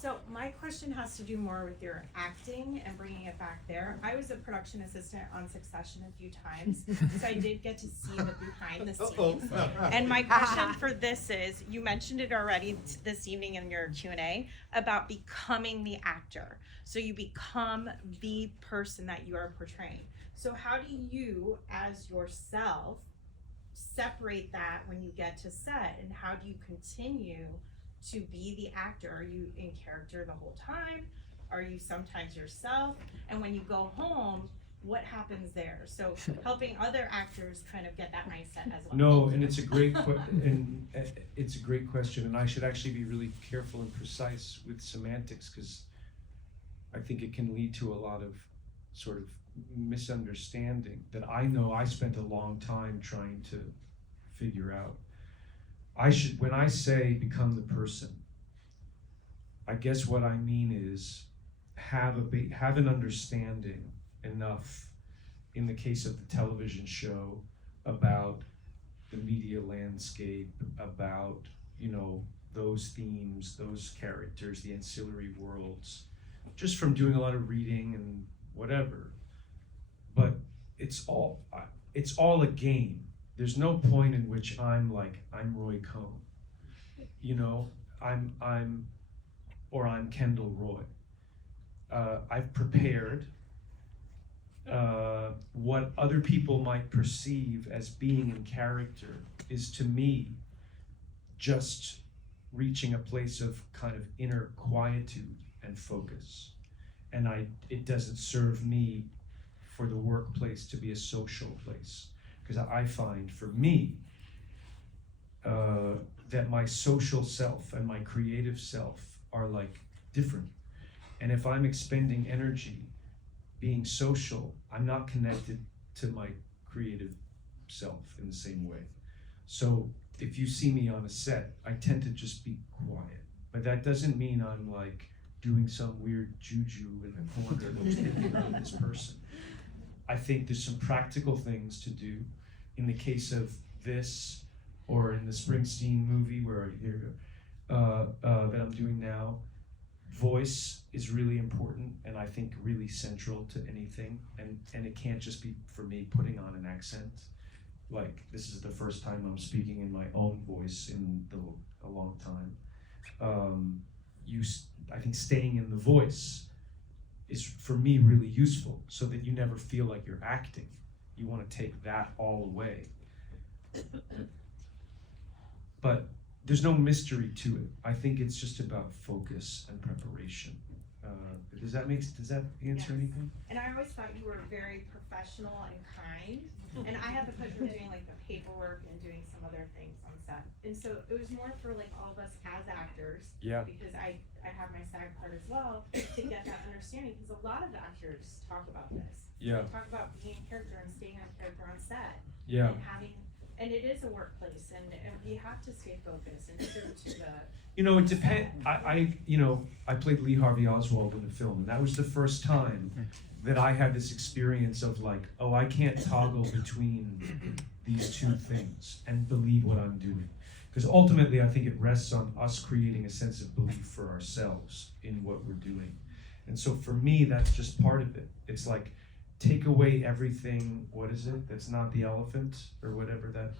So my question has to do more with your acting and bringing it back there. I was a production assistant on Succession a few times, so I did get to see the behind the scenes. And my question for this is, you mentioned it already this evening in your Q&A about becoming the actor. So you become the person that you are portraying. So how do you, as yourself, separate that when you get to set, and how do you continue to be the actor? Are you in character the whole time? Are you sometimes yourself? And when you go home, what happens there? So helping other actors kind of get that mindset as well. No, and it's a great it's a great question, and I should actually be really careful and precise with semantics, because I think it can lead to a lot of sort of misunderstanding that I know I spent a long time trying to figure out. When I say become the person, I guess what I mean is have an understanding enough, in the case of the television show, about the media landscape, about, those themes, those characters, the ancillary worlds, just from doing a lot of reading and whatever. But it's all a game. There's no point in which I'm Roy Cohn, I'm Kendall Roy. I've prepared what other people might perceive as being in character is, to me, just reaching a place of kind of inner quietude and focus. And it doesn't serve me for the workplace to be a social place. Because I find, for me, that my social self and my creative self are different. And if I'm expending energy being social, I'm not connected to my creative self in the same way. So if you see me on a set, I tend to just be quiet. But that doesn't mean I'm doing some weird juju in the corner that's thinking about this person. I think there's some practical things to do. In the case of this, or in the Springsteen movie that I'm doing now, voice is really important, and I think really central to anything. And it can't just be, for me, putting on an accent. This is the first time I'm speaking in my own voice in a long time. I think staying in the voice is, for me, really useful, so that you never feel like you're acting. You want to take that all away. But there's no mystery to it. I think it's just about focus and preparation. Does that answer anything? And I always thought you were very professional and kind. And I had the pleasure of doing the paperwork and doing some other things on set. And so it was more for all of us as actors. Yeah. Because I have my SAG part as well, to get that understanding. Because a lot of actors talk about this. Yeah. They talk about being in character and staying in character on set. Yeah. And it is a workplace, and we have to stay focused and true to the. It depends. I played Lee Harvey Oswald in the film, and that was the first time that I had this experience of I can't toggle between these two things and believe what I'm doing. Because ultimately, I think it rests on us creating a sense of belief for ourselves in what we're doing. And so for me, that's just part of it. It's take away everything, what is it, that's not the elephant, or whatever that,